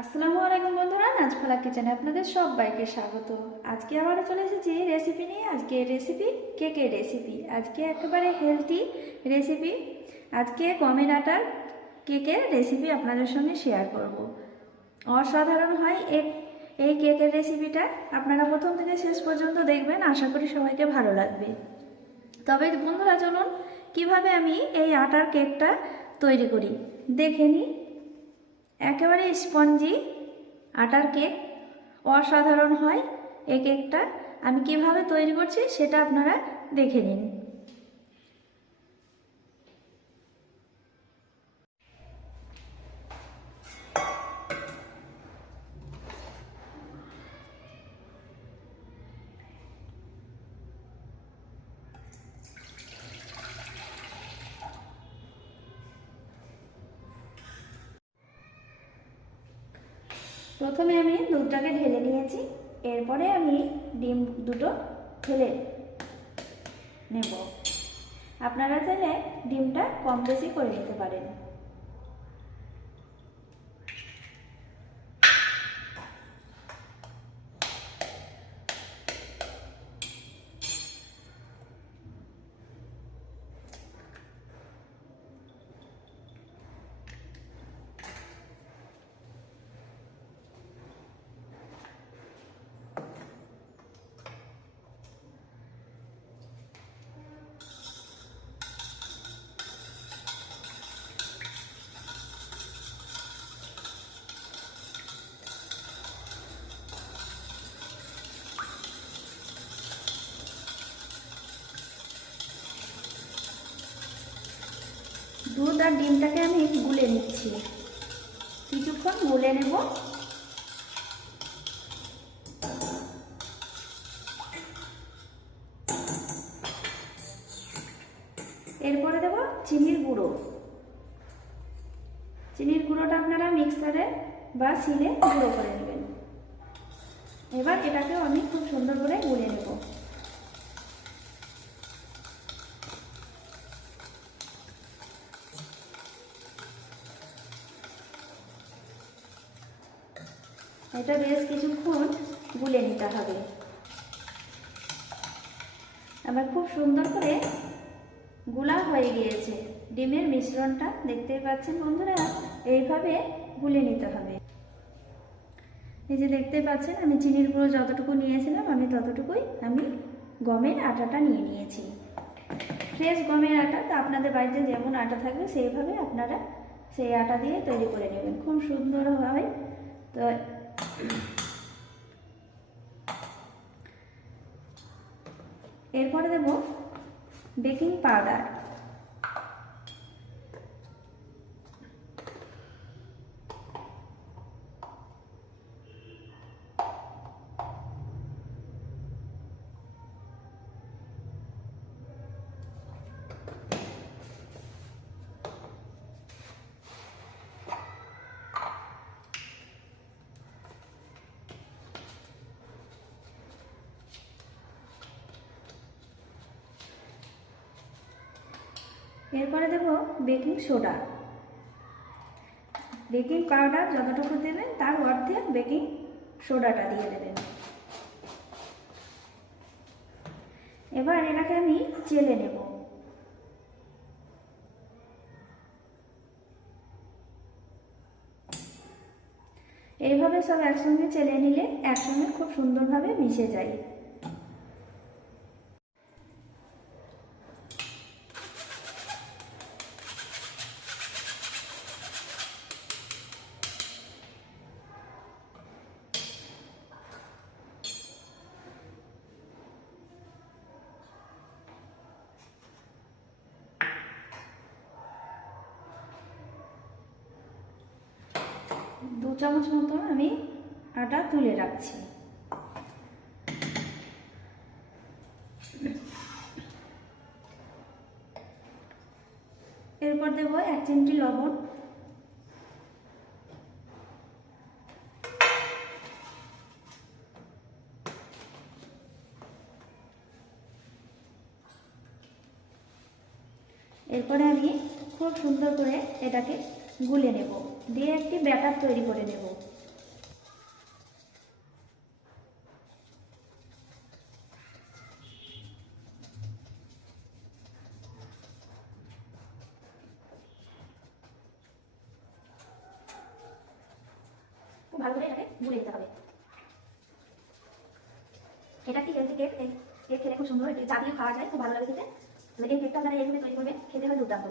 আসসালামু আলাইকুম বন্ধুরা, নাজফালা কিচেনে আপনাদের সবাইকে স্বাগত। আজকে আবারও চলে এসেছি রেসিপি নিয়ে। আজকে রেসিপি কেকের রেসিপি। আজকে একেবারে হেলদি রেসিপি। আজকে গমের আটার কেকের রেসিপি আপনাদের সঙ্গে শেয়ার করব। অসাধারণ হয় এই কেকের রেসিপিটা। আপনারা প্রথম থেকে শেষ পর্যন্ত দেখবেন, আশা করি সবাইকে ভালো লাগবে। তবে বন্ধুরা, চলুন কিভাবে আমি এই আটার কেকটা তৈরি করি দেখে নিই। একেবারে স্পঞ্জি আটার কেক, অসাধারণ হয় এই কেকটা। আমি কিভাবে তৈরি করছি সেটা আপনারা দেখে নিন। প্রথমে আমি দুধটাকে ঢেলে নিয়েছি, এরপরে আমি ডিম দুটো ঢেলে নেব। আপনারা চাইলে ডিমটা কম বেশি করে নিতে পারেন। দুধ আর ডিমটাকে আমি গুলে নিচ্ছি, কিছুক্ষণ গুলে নেব। এরপরে দেব চিনির গুঁড়ো। চিনির গুঁড়োটা আপনারা মিক্সারে বা শিলে গুঁড়ো করে নেবেন। এবার এটাকেও আমি খুব সুন্দর করে গুলে নেব। এটা বেশ কিছুক্ষণ গুলে নিতে হবে। আবার খুব সুন্দর করে গুলা হয়ে গিয়েছে। ডিমের মিশ্রণটা দেখতেই পাচ্ছেন বন্ধুরা, এইভাবে গুলে নিতে হবে। এই যে দেখতে পাচ্ছেন, আমি চিনির গুঁড়ো যতটুকু নিয়েছিলাম আমি ততটুকুই আমি গমের আটাটা নিয়ে নিয়েছি। ফ্রেশ গমের আটা, তো আপনাদের বাড়িতে যেমন আটা থাকবে সেইভাবে আপনারা সেই আটা দিয়ে তৈরি করে নেবেন, খুব সুন্দর হয়। তো এরপরে দেব বেকিং পাউডার। এরপরে দেব বেকিং সোডা। বেকিং পাউডার যতটুকু দেবেন তার অর্ধেক বেকিং সোডাটা দিয়ে দেবেন। এবার এটাকে আমি চেলে নেব। এইভাবে সব একসঙ্গে চেলে নিলে একসঙ্গে খুব সুন্দরভাবে মিশে যায়। দু চামচ মতো আমি আটা তুলে রাখছি। এরপর দেব 1 চিমটি লবণ। এরপরে আমি খুব সুন্দর করে এটাকে গুলে নেব, দিয়ে একটি ব্যাটার তৈরি করে নেব। খুব ভালো করে এটাকে গুলে নিতে হবে। এটা একটি হেলদি কেক, এই কেক খেলে খুব সুন্দর, এটি চা দিয়ে খাওয়া যায়, খুব ভালো লাগে খেতে। তো এই কেকটা আপনারা এইভাবে তৈরি করবেন, খেতে হয় দুর্দান্ত,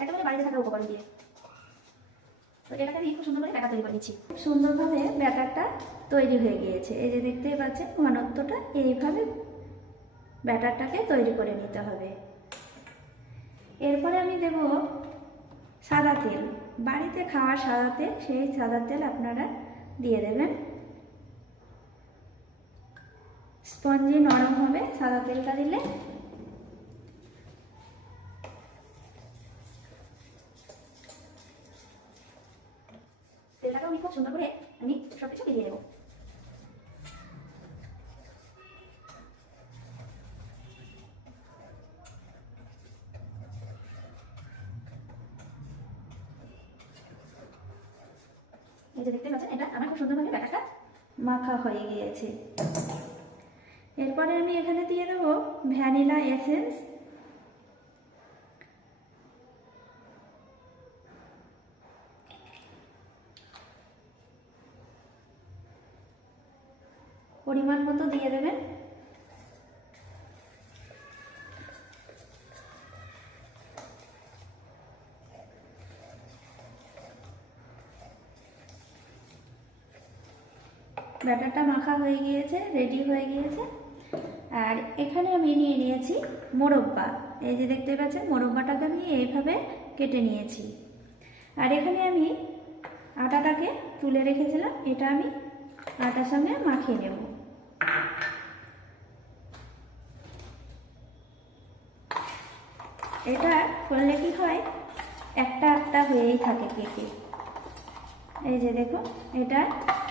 একেবারে বাড়িতে থাকা উপকরণ দিয়ে। তো এটাকে আমি খুব সুন্দর করে ব্যাটার তৈরি করে নিচ্ছি। খুব সুন্দরভাবে ব্যাটারটা তৈরি হয়ে গিয়েছে, এই যে দেখতেই পাচ্ছেন ঘনত্বটা, এইভাবে ব্যাটারটাকে তৈরি করে নিতে হবে। এরপরে আমি দেব সাদা তেল, বাড়িতে খাওয়ার সাদা তেল, সেই সাদা তেল আপনারা দিয়ে দেবেন। স্পঞ্জি নরম হবে সাদা তেলটা দিলে। তেলটাকে আমি খুব সুন্দর করে আমি সব কিছু মিলিয়ে দেবো। এই যে দেখতে পাচ্ছেন এটা আমার খুব সুন্দরভাবে ব্যাটারটা মাখা হয়ে গিয়েছে। এরপরে আমি এখানে দিয়ে দেবো ভ্যানিলা এসেন্স। পরিমাণ মতো দিয়ে দেবেন। ব্যাটারটা মাখা হয়ে গিয়েছে, রেডি হয়ে গিয়েছে। আর এখানে আমি নিয়ে নিয়েছি মোরব্বা, এই যে দেখতে পাচ্ছেন মোরব্বাটাকে আমি এইভাবে কেটে নিয়েছি। আর এখানে আমি আটাটাকে তুলে রেখেছিলাম, এটা আমি আটার সঙ্গে মাখিয়ে নেব। এটা করলে কি হয়, একটা একটা হয়েই থাকে কেকে। এই যে দেখুন এটা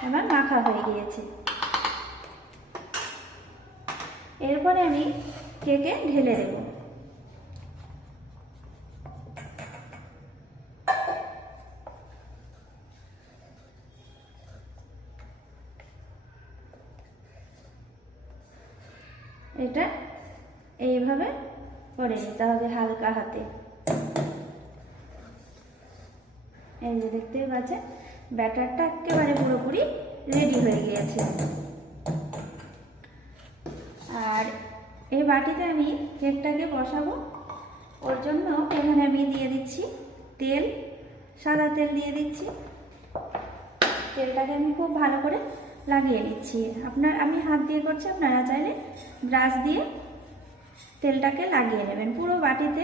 আমার মাখা হয়ে গিয়েছে। এরপরে আমি কেকে ঢেলে দেব। এটা এইভাবে করে নিতে হবে হালকা হাতে। এই যে দেখতেই পাচ্ছেন ব্যাটারটা একেবারে পুরোপুরি রেডি হয়ে গিয়েছে। আর এই বাটিতে আমি কেকটাকে বসাবো, ওর জন্য এখানে আমি দিয়ে দিচ্ছি তেল, সাদা তেল দিয়ে দিচ্ছি। তেলটাকে আমি খুব ভালো করে লাগিয়ে নিচ্ছি। আমি হাত দিয়ে করছি, আপনারা চাইলে ব্রাশ দিয়ে তেলটাকে লাগিয়ে নেবেন, পুরো বাটিতে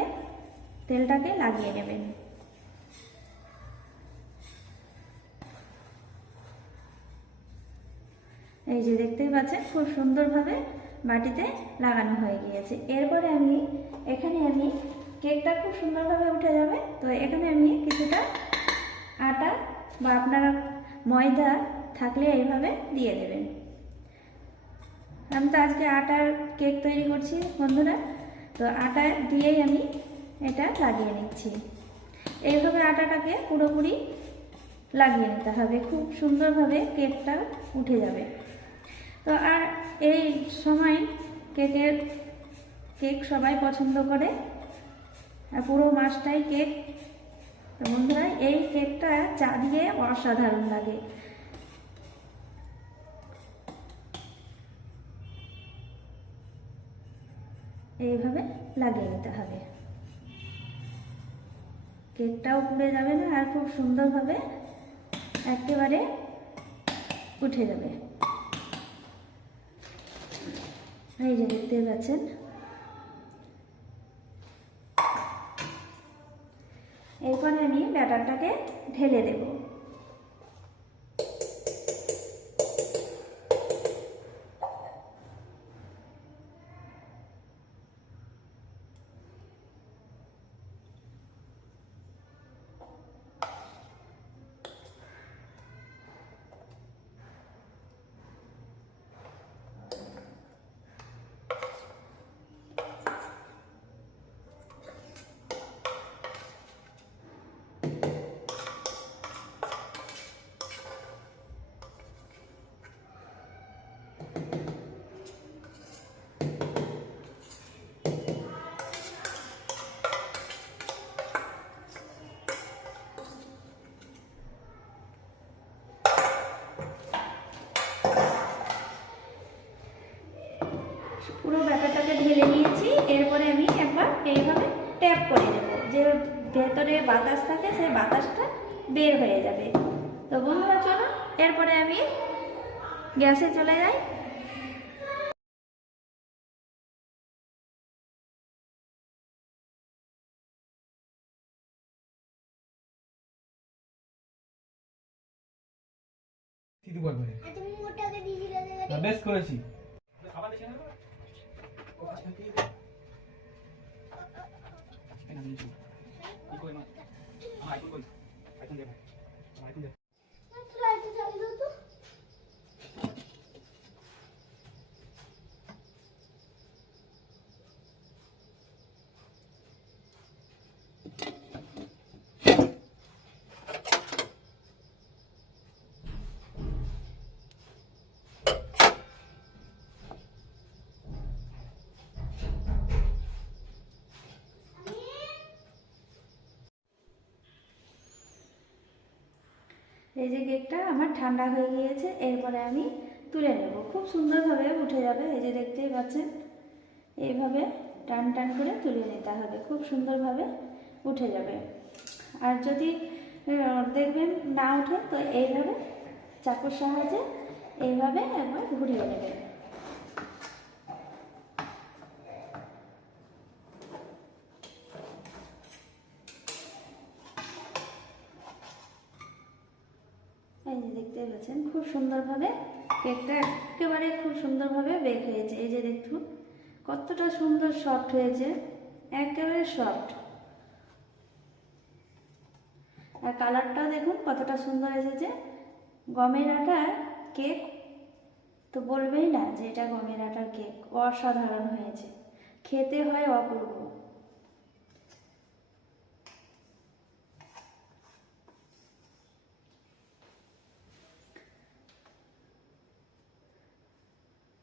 তেলটাকে লাগিয়ে নেবেন। এই যে দেখতেই পাচ্ছেন খুব সুন্দরভাবে বাটিতে লাগানো হয়ে গিয়েছে। এরপরে আমি কেকটা খুব সুন্দরভাবে উঠে যাবে, তো এখানে আমি কিছুটা আটা বা আপনারা ময়দা থাকলে এইভাবে দিয়ে দেবেন। আমি তো আজকে আটার কেক তৈরি করছি বন্ধুরা, তো আটা দিয়েই আমি এটা লাগিয়ে নিচ্ছি। এইভাবে আটাটাকে পুরোপুরি লাগিয়ে নিতে হবে, খুব সুন্দরভাবে কেকটা উঠে যাবে। তো আর এই সময় কেক সবাই পছন্দ করে, আর পুরো মাসটাই কেক। তো বন্ধুরা এই কেকটা চা দিয়ে অসাধারণ লাগে। এইভাবে লাগিয়ে নিতে হবে, কেকটাও পুড়ে যাবে না আর খুব সুন্দরভাবে একেবারে উঠে যাবে। এই যে দেখতে পাচ্ছেন এরপরে আমি ব্যাটারটাকে ঢেলে দেব। পুরো ব্যাটারটাকে ঢেলে নিয়েছি। এরপরে আমি একবার এইভাবে ট্যাপ করে নেব, যে ভেতরে বাতাস থাকে সেই বাতাসটা বের হয়ে যাবে। তো বন্ধুরা চলো এরপরে আমি গ্যাসে চলে যাই। বেশ করেছি। এই যে কেকটা আমার ঠান্ডা হয়ে গিয়েছে, এরপরে আমি তুলে নেব। খুব সুন্দরভাবে উঠে যাবে, এই যে দেখতেই পাচ্ছেন। এইভাবে টান টান করে তুলে নিতে হবে, খুব সুন্দরভাবে উঠে যাবে। আর যদি দেখবেন না উঠে, তো এইভাবে চাকুর সাহায্যে এইভাবে একবার ঘুরিয়ে নেবেন। এই যে দেখতে পাচ্ছেন খুব সুন্দরভাবে কেকটা একেবারে খুব সুন্দরভাবে বেক হয়েছে। এই যে দেখুন কতটা সুন্দর সফট হয়েছে, একেবারে সফট। আর কালারটাও দেখুন কতটা সুন্দর এসেছে। গমের আটার কেক তো বলবেই না যে এটা গমের আটার কেক, অসাধারণ হয়েছে, খেতে হয় অপূর্ব।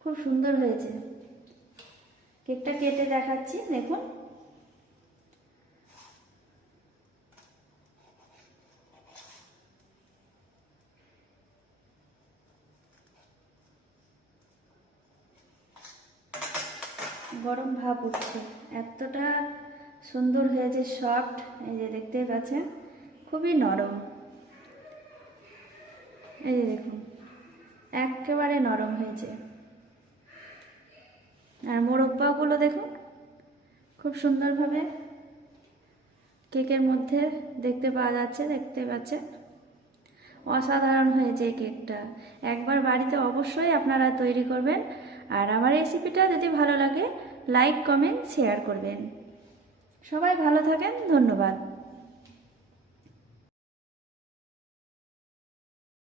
খুব সুন্দর হয়েছে। কেকটা কেটে দেখাচ্ছি, দেখুন। গরম ভাব উঠছে, এতটা সুন্দর হয়েছে, সফট। এই যে দেখতে পাচ্ছেন খুবই নরম। এই যে দেখুন একেবারে নরম হয়েছে। আর মোরব্বাগুলো দেখুন খুব সুন্দরভাবে কেকের মধ্যে দেখতে পাওয়া যাচ্ছে, দেখতে পাচ্ছেন। অসাধারণ হয়েছে এই কেকটা। একবার বাড়িতে অবশ্যই আপনারা তৈরি করবেন। আর আমার রেসিপিটা যদি ভালো লাগে লাইক, কমেন্ট, শেয়ার করবেন। সবাই ভালো থাকেন, ধন্যবাদ।